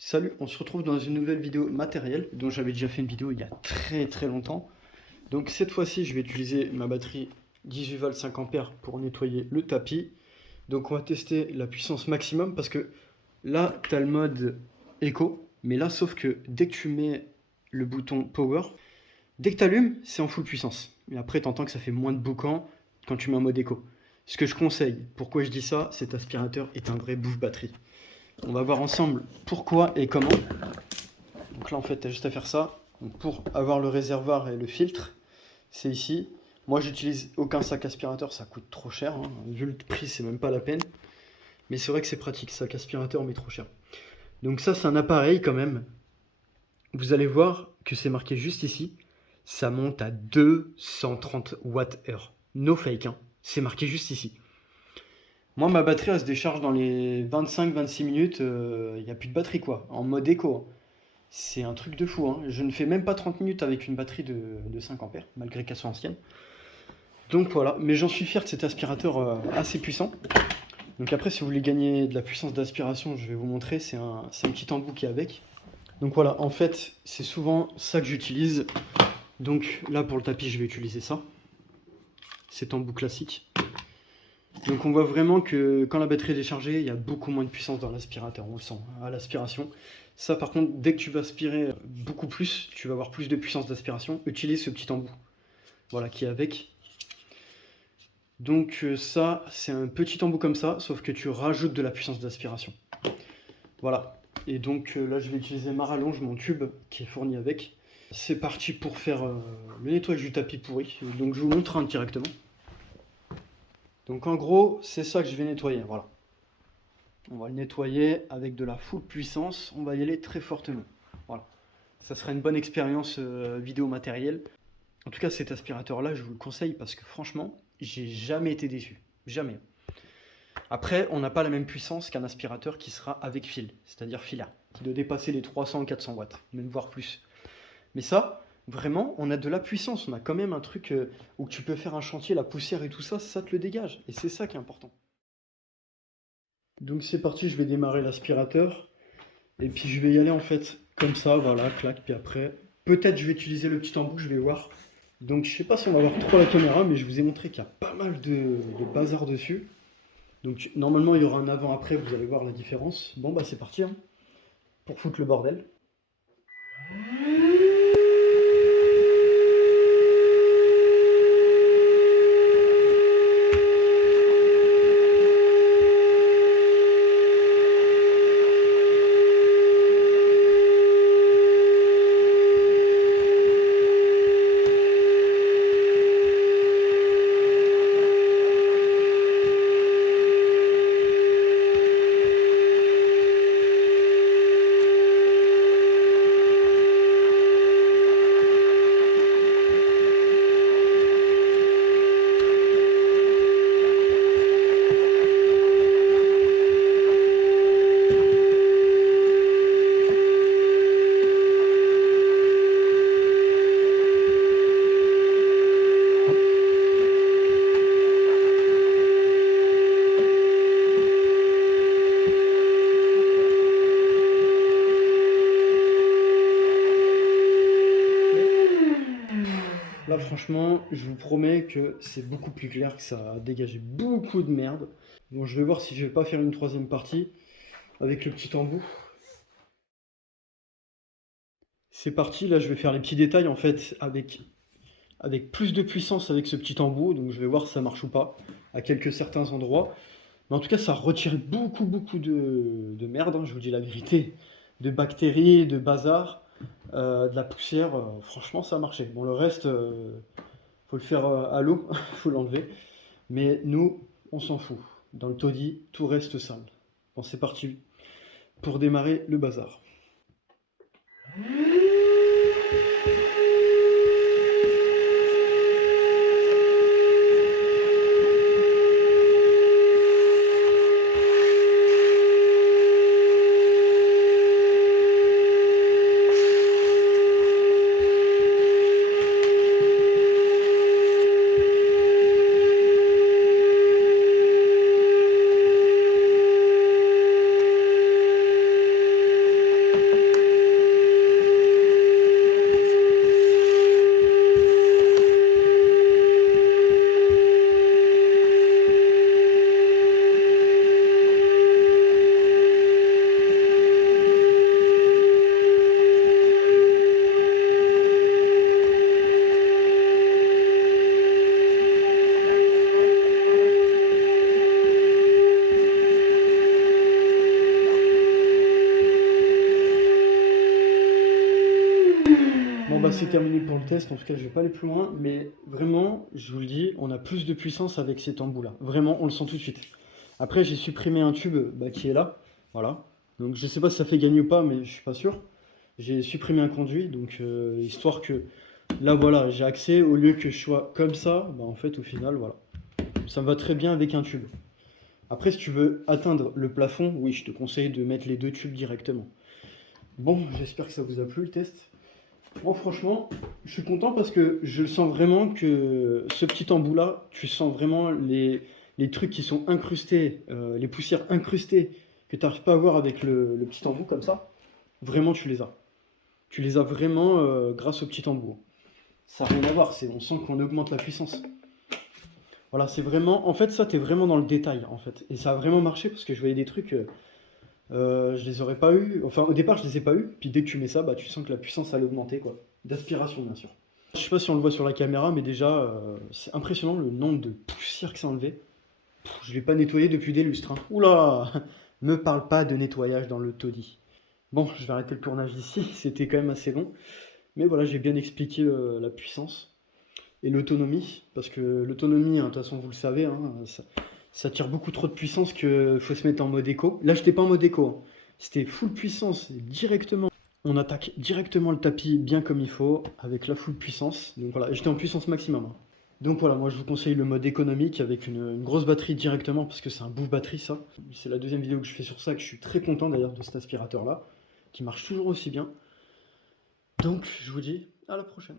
Salut, on se retrouve dans une nouvelle vidéo matérielle dont j'avais déjà fait une vidéo il y a très longtemps. Donc cette fois-ci, je vais utiliser ma batterie 18 volts 5 ampères pour nettoyer le tapis. Donc on va tester la puissance maximum parce que là, tu as le mode éco, mais là, sauf que dès que tu mets le bouton power, dès que tu allumes, c'est en full puissance. Et après, tu entends que ça fait moins de boucan quand tu mets en mode éco. Ce que je conseille, pourquoi je dis ça, cet aspirateur est un vrai bouffe batterie. On va voir ensemble pourquoi et comment. Donc là, en fait, tu as juste à faire ça. Donc pour avoir le réservoir et le filtre, c'est ici. Moi, j'utilise aucun sac aspirateur, ça coûte trop cher, hein. Vu le prix, c'est même pas la peine. Mais c'est vrai que c'est pratique, sac aspirateur, mais trop cher. Donc ça, c'est un appareil quand même. Vous allez voir que c'est marqué juste ici. Ça monte à 230 Wh. No fake, hein. C'est marqué juste ici. Moi, ma batterie, elle se décharge dans les 25-26 minutes. Il n'y a plus de batterie, quoi. En mode éco, hein. C'est un truc de fou, hein. Je ne fais même pas 30 minutes avec une batterie de 5 ampères, malgré qu'elle soit ancienne. Donc voilà, mais j'en suis fier de cet aspirateur assez puissant. Donc après, si vous voulez gagner de la puissance d'aspiration, je vais vous montrer, c'est un petit embout qui est avec. Donc voilà, en fait, c'est souvent ça que j'utilise. Donc là, pour le tapis, je vais utiliser ça. Cet embout classique. Donc on voit vraiment que quand la batterie est déchargée, il y a beaucoup moins de puissance dans l'aspirateur, on le sent, à l'aspiration. Ça par contre, dès que tu vas aspirer beaucoup plus, tu vas avoir plus de puissance d'aspiration, utilise ce petit embout, voilà, qui est avec. Donc ça, c'est un petit embout comme ça, sauf que tu rajoutes de la puissance d'aspiration. Voilà, et donc là je vais utiliser ma rallonge, mon tube, qui est fourni avec. C'est parti pour faire le nettoyage du tapis pourri, donc je vous montre indirectement. Donc en gros, c'est ça que je vais nettoyer, voilà. On va le nettoyer avec de la full puissance, on va y aller très fortement. Voilà. Ça sera une bonne expérience vidéo matérielle. En tout cas, cet aspirateur-là, je vous le conseille parce que franchement, j'ai jamais été déçu. Jamais. Après, on n'a pas la même puissance qu'un aspirateur qui sera avec fil, c'est-à-dire filaire, qui doit dépasser les 300-400 watts, même voire plus. Mais ça, vraiment, on a de la puissance. On a quand même un truc où tu peux faire un chantier, la poussière et tout ça, ça te le dégage. Et c'est ça qui est important. Donc c'est parti, je vais démarrer l'aspirateur. Et puis je vais y aller en fait comme ça, voilà, clac. Puis après, peut-être je vais utiliser le petit embout, je vais voir. Donc je sais pas si on va voir trop la caméra, mais je vous ai montré qu'il y a pas mal de bazar dessus. Donc normalement il y aura un avant-après, vous allez voir la différence. Bon bah c'est parti, hein, pour foutre le bordel. Là, franchement, je vous promets que c'est beaucoup plus clair, que ça a dégagé beaucoup de merde. Bon, je vais voir si je vais pas faire une troisième partie avec le petit embout. C'est parti, là je vais faire les petits détails en fait avec plus de puissance avec ce petit embout, donc je vais voir si ça marche ou pas à quelques certains endroits. Mais en tout cas, ça retire beaucoup de merde, hein, je vous dis la vérité, de bactéries, de bazar, de la poussière. Franchement, ça a marché. Bon, le reste, faut le faire à l'eau, faut l'enlever. Mais nous, on s'en fout. Dans le taudis, tout reste sale. Bon, c'est parti pour démarrer le bazar. Voilà, c'est terminé pour le test. En tout cas, je vais pas aller plus loin. Mais vraiment, je vous le dis, on a plus de puissance avec ces tambours-là. Vraiment, on le sent tout de suite. Après, j'ai supprimé un tube qui est là. Voilà. Donc, je sais pas si ça fait gagner ou pas, mais je suis pas sûr. J'ai supprimé un conduit. Donc, histoire que là, voilà, j'ai accès. Au lieu que je sois comme ça, en fait, au final, voilà. Ça me va très bien avec un tube. Après, si tu veux atteindre le plafond, oui, je te conseille de mettre les 2 tubes directement. Bon, j'espère que ça vous a plu le test. Bon, franchement, je suis content parce que je sens vraiment que ce petit embout là, tu sens vraiment les trucs qui sont incrustés, les poussières incrustées que tu n'arrives pas à voir avec le petit embout comme ça. Vraiment, tu les as. Tu les as vraiment grâce au petit embout. Ça n'a rien à voir, on sent qu'on augmente la puissance. Voilà, c'est vraiment. En fait, ça, tu es vraiment dans le détail en fait. Et ça a vraiment marché parce que je voyais des trucs. Je les aurais pas eu. Enfin, au départ, je les ai pas eu. Puis dès que tu mets ça, tu sens que la puissance a augmenté, quoi. D'aspiration, bien sûr. Je sais pas si on le voit sur la caméra, mais déjà, c'est impressionnant le nombre de poussières que ça a enlevé. Je l'ai pas nettoyé depuis des lustres, hein. Oula! Me parle pas de nettoyage dans le taudis. Bon, je vais arrêter le tournage ici. C'était quand même assez long. Mais voilà, j'ai bien expliqué la puissance et l'autonomie. Parce que l'autonomie, hein, de toute façon, vous le savez, hein, ça tire beaucoup trop de puissance qu'il faut se mettre en mode éco. Là, j'étais pas en mode éco, hein. C'était full puissance directement. On attaque directement le tapis bien comme il faut, avec la full puissance. Donc voilà, j'étais en puissance maximum, hein. Donc voilà, moi je vous conseille le mode économique avec une grosse batterie directement, parce que c'est un bouffe batterie ça. C'est la deuxième vidéo que je fais sur ça, que je suis très content d'ailleurs de cet aspirateur là, qui marche toujours aussi bien. Donc je vous dis à la prochaine.